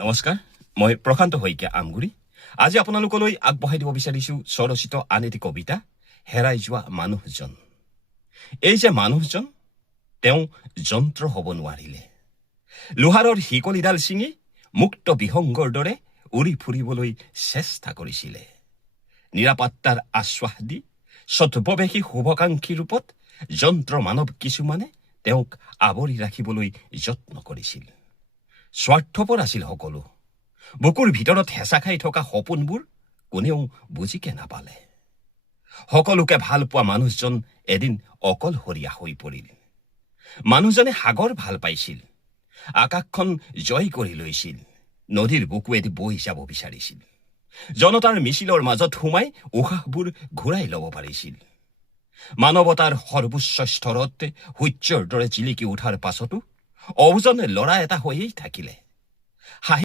নমস্কাৰ, মই প্ৰশান্ত শইকীয়া আমগুৰি। আজি আপোনালোকলৈ আগবঢ়াই দিব বিচাৰিছো স্বৰচিত আন এটি কবিতা, হেৰাই যোৱা মানুহজন। এই যে মানুহজন, তেওঁ যন্ত্ৰ হ'ব নোৱাৰিলে। লোহাৰৰ শিকলিডাল ছিঙি মুক্ত বিহংগৰ দৰে উৰি ফুৰিবলৈ চেষ্টা কৰিছিলে। নিৰাপত্তাৰ আশ্বাস দি ছদ্মবেশী শুভাকাংক্ষী ৰূপত যন্ত্ৰ মানৱ কিছুমানে তেওঁক আৱৰি ৰাখিবলৈ যত্ন কৰিছিল। স্বাৰ্থপৰ আছিল সকলো। বুকুৰ ভিতৰত হেঁচা খাই থকা সপোনবোৰ কোনেও বুজিকে নাপালে। সকলোকে ভাল পোৱা মানুহজন এদিন অকলশৰীয়া হৈ পৰিল। মানুহজনে সাগৰ ভাল পাইছিল, আকাশখন জয় কৰি লৈছিল, নদীৰ বুকুৱেদি বৈ যাব বিচাৰিছিল, জনতাৰ মিছিলৰ মাজত সোমাই উশাহবোৰ ঘূৰাই ল'ব পাৰিছিল। মানৱতাৰ সৰ্বোচ্চ স্তৰত সূৰ্যৰ দৰে জিলিকি উঠাৰ পাছতো অজন ল'ৰা এটা হৈয়েই থাকিলে।